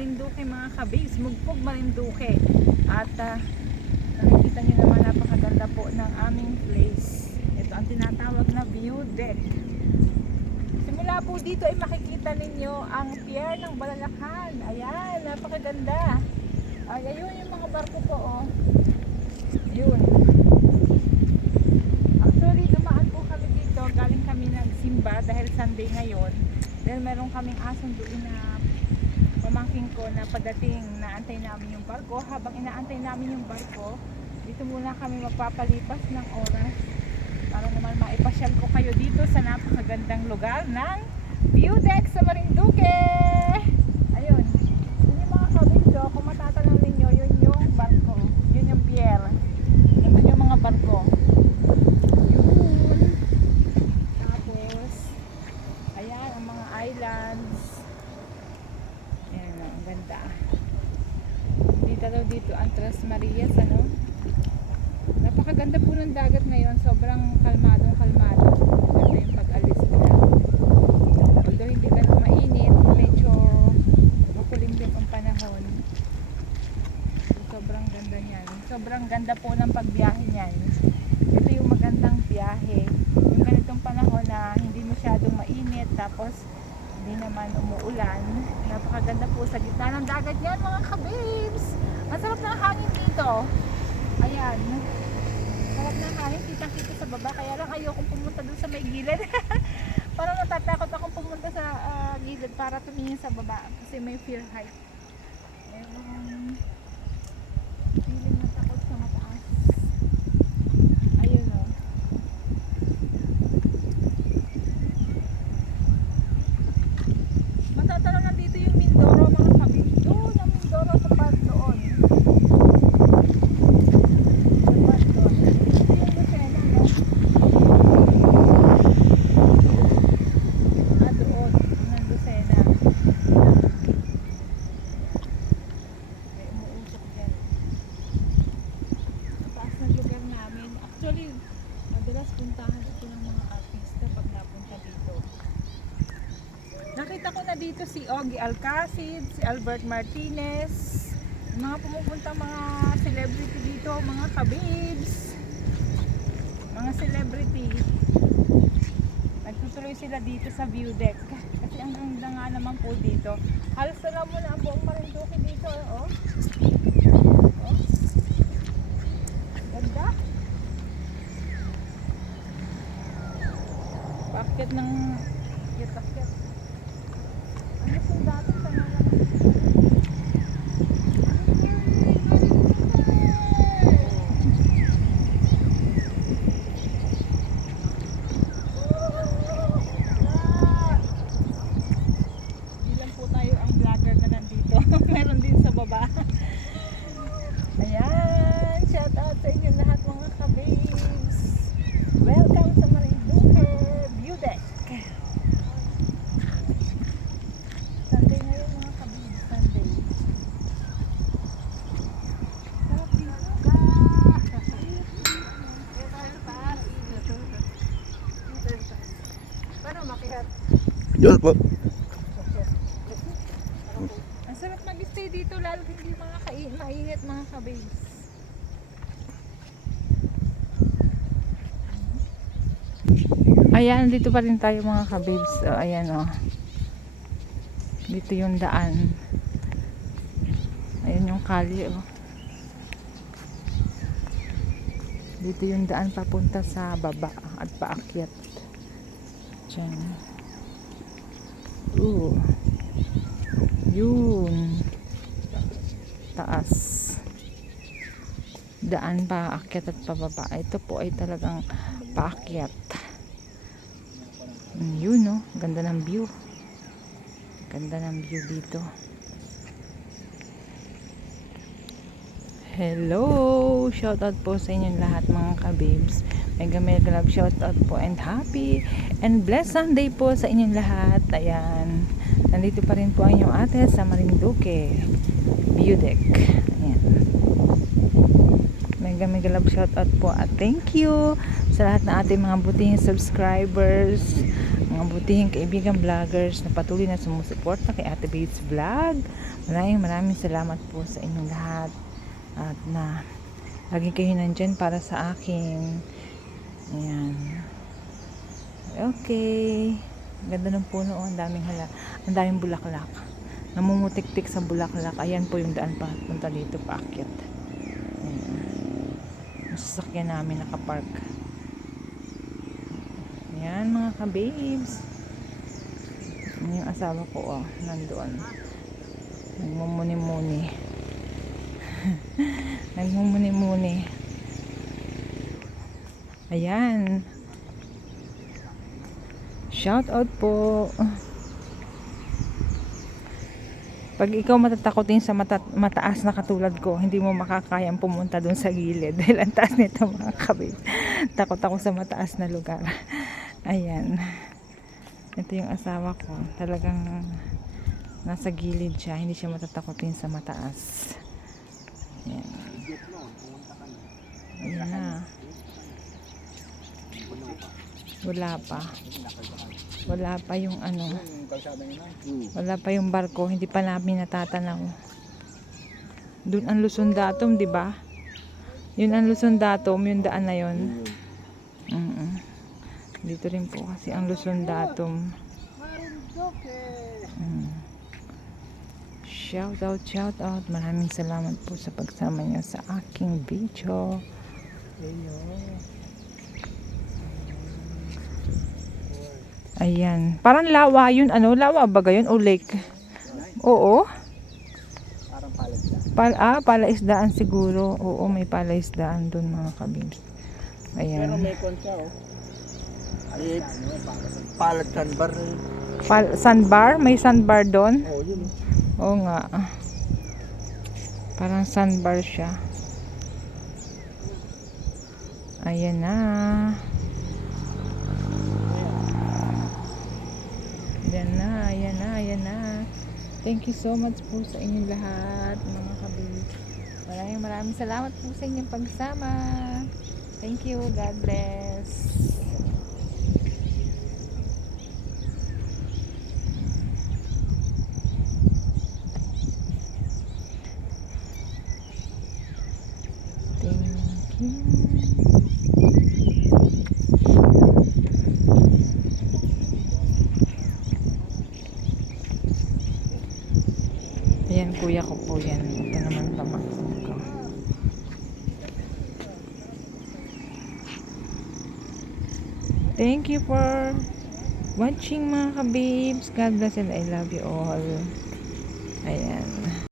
Marinduque mga kabis, Mugpog Marinduque. At nakikita nyo naman napakaganda po ng aming place. Ito ang tinatawag na view deck. Simula po dito ay makikita ninyo ang pier ng Balalacan. Ayan, napakaganda. Ay, ayun yung mga barko po, oh. Yun. Actually, dumaan po kami dito. Galing kami nagsimba dahil Sunday ngayon. Dahil meron kaming asong doon na pamangking ko na padating, naantay namin yung barko. Habang inaantay namin yung barko, dito muna kami magpapalipas ng oras para naman maipasyal ko kayo dito sa napakagandang lugar ng view deck sa Marinduque. Ayun, yun yung mga kabinso. Kung matatanong ninyo, yun yung barko, yun yung pier, yun yung mga barko. Yun. Tapos ayan ang mga islands. Ayan, ang ganda. Dito daw dito ang Tres Marias, ano? Napakaganda po ng dagat ngayon. Sobrang kalmadong kalmado. Ganda yung pag-alis nila. Although hindi ganun mainit, medyo makulimlim ang panahon. Sobrang ganda niyan. Sobrang ganda po ng pagbiyahe niyan. Ito yung magandang biyahe. Yung ganitong panahon na hindi masyadong mainit, tapos hindi naman umuulan. Napakaganda po sa gitna ng dagat niyan mga kabibs. Masarap ng hangin dito. Ayan. Sarap ng hangin, kitang-kita sa baba. Kaya lang ayokong pumunta doon sa may gilid. Parang natatakot akong pumunta sa gilid para tumingin sa baba. Kasi may fear height. Feeling na takot sa mataas. Ayun o. Matatanong nandito yung Mindoro mga kabibs. Doon ang Mindoro sa part doon. Nakita ko na dito si Ogie Alcacid, si Albert Martinez, mga pumupunta mga celebrity dito, mga kabibs, mga celebrity. Nagtutuloy sila dito sa view deck kasi ang ganda nga naman po dito. Halos na mo na ang buong Marinduque dito, oh. Oh. Ganda. Bakit ng yakakit? Ano yung dati sa mga bilang po tayo ang vlogger na nandito. Meron din sa baba. Ayan, shout out sa inyo lahat mga kababes. Welcome sa Marinduque view deck. Sunday ngayon mga kababes, Sunday. Paano makihat? Diyan po. Ang sarap mag-stay dito lalo hindi mga mainit mga kababes. Ayan, dito pa rin tayo mga kababes. Ayan o. Dito yung daan. Ayan yung kali o. Dito yung daan papunta sa baba at paakyat. Diyan. Yun. Taas. Daan paakyat at pababa. Ito po ay talagang paakyat. Yun no, ganda ng view. Ganda ng view dito. Hello! Shoutout po sa inyong lahat mga kabibs. Mega love shoutout po and happy and blessed Sunday po sa inyong lahat. Ayan. Nandito pa rin po ang inyong ate sa Marinduque view deck. Ayan. Mega love shoutout po at thank you sa lahat ng ating mga butihing subscribers, mga butihing kaibigan vloggers na patuloy na sumusuporta kay Ate Bates Vlog. Maraming salamat po sa inyong lahat at na lagi kayo nandyan para sa akin. Ayan. Okay. Ganda ng puno, ang daming ang daming bulaklak. Namumutik-tik sa bulaklak. Ayan po yung daan pa punta dito paakyat. Ayan. Yung sasakyan namin nakapark. Ayan mga ka-babes. Yung asawa ko nandoon. Nagmumuni-muni. Nagmumuni-muni. Ayan. Shout out po. Pag ikaw matatakotin sa mataas na katulad ko, hindi mo makakayang pumunta dun sa gilid. Dahil ang taas nito mga kabib. Takot ako sa mataas na lugar. Ayan. Ito yung asawa ko. Talagang nasa gilid siya, hindi siya matatakotin sa mataas. Ayan. Ayan na. Wala pa yung wala pa yung barko, hindi pa namin natatanaw. Doon ang Luzon Datum, di ba? Yun ang Luzon Datum, yung daan na yun. Dito rin po kasi ang Luzon Datum. Shout out. Maraming salamat po sa pagsama niyo sa aking video. Ayan. Parang lawa yun. Lawa ba gayon o lake? Oo. Parang palaisdaan siguro. Oo, may palaisdaan doon mga kabibs. Ayan. Pero may kontra Ay, palat sandbar. Sandbar? May sandbar doon? Oo, yun. Oo nga. Parang sandbar siya. Ayan na. Ayan na. Thank you so much po sa inyong lahat, mga kabib. Maraming salamat po sa inyong pagsama. Thank you. God bless. Ayan, kuya ko po yan. Ito naman pamangkin ko. Thank you for watching mga kabibs. God bless and I love you all. Ayan.